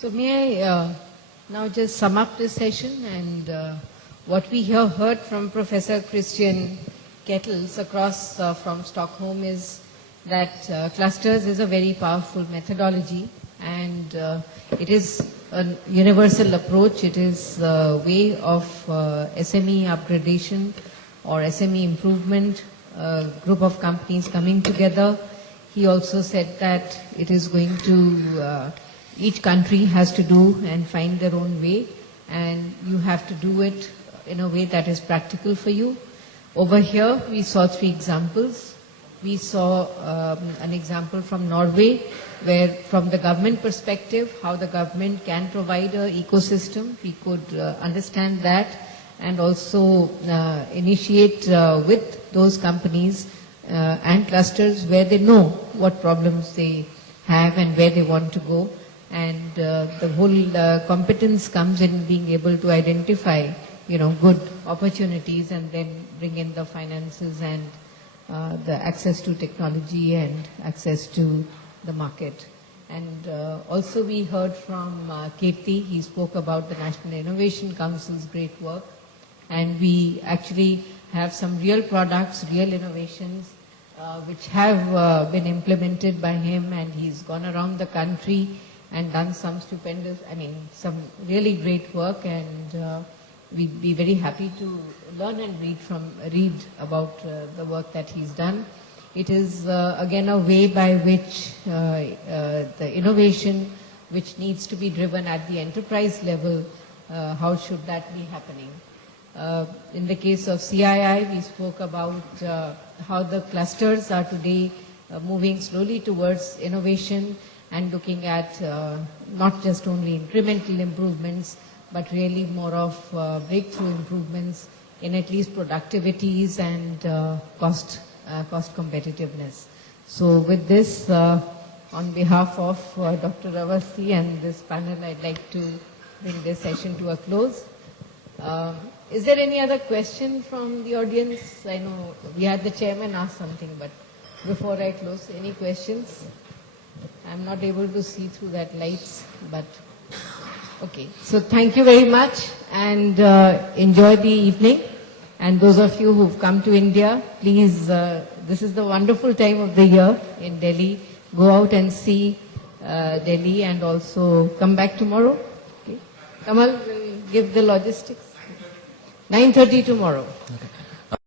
So may I now just sum up this session, and what we have heard from Professor Christian Kettles across from Stockholm is that clusters is a very powerful methodology, and it is a universal approach. It is a way of SME upgradation or SME improvement, a group of companies coming together. He also said that it is going to, each country has to do and find their own way, and you have to do it in a way that is practical for you. Over here, we saw 3 examples. We saw an example from Norway, where from the government perspective, how the government can provide an ecosystem. We could understand that and also initiate with those companies and clusters where they know what problems they have and where they want to go. And the whole competence comes in being able to identify, good opportunities and then bring in the finances and the access to technology and access to the market. And also we heard from Kirti. He spoke about the National Innovation Council's great work. And we actually have some real products, real innovations, which have been implemented by him, and he's gone around the country and done some stupendous, some really great work, and we'd be very happy to learn and read about the work that he's done. It is again a way by which the innovation which needs to be driven at the enterprise level, how should that be happening? In the case of CII, we spoke about how the clusters are today moving slowly towards innovation and looking at not just only incremental improvements, but really more of breakthrough improvements in at least productivities and cost competitiveness. So with this, on behalf of Dr. Awasthi and this panel, I'd like to bring this session to a close. Is there any other question from the audience? I know we had the chairman ask something, but before I close, any questions? I'm not able to see through that lights, but okay. So thank you very much, and enjoy the evening. And those of you who've come to India, please, this is the wonderful time of the year in Delhi. Go out and see Delhi and also come back tomorrow. Okay. Kamal will give the logistics. 9:30 tomorrow. Okay.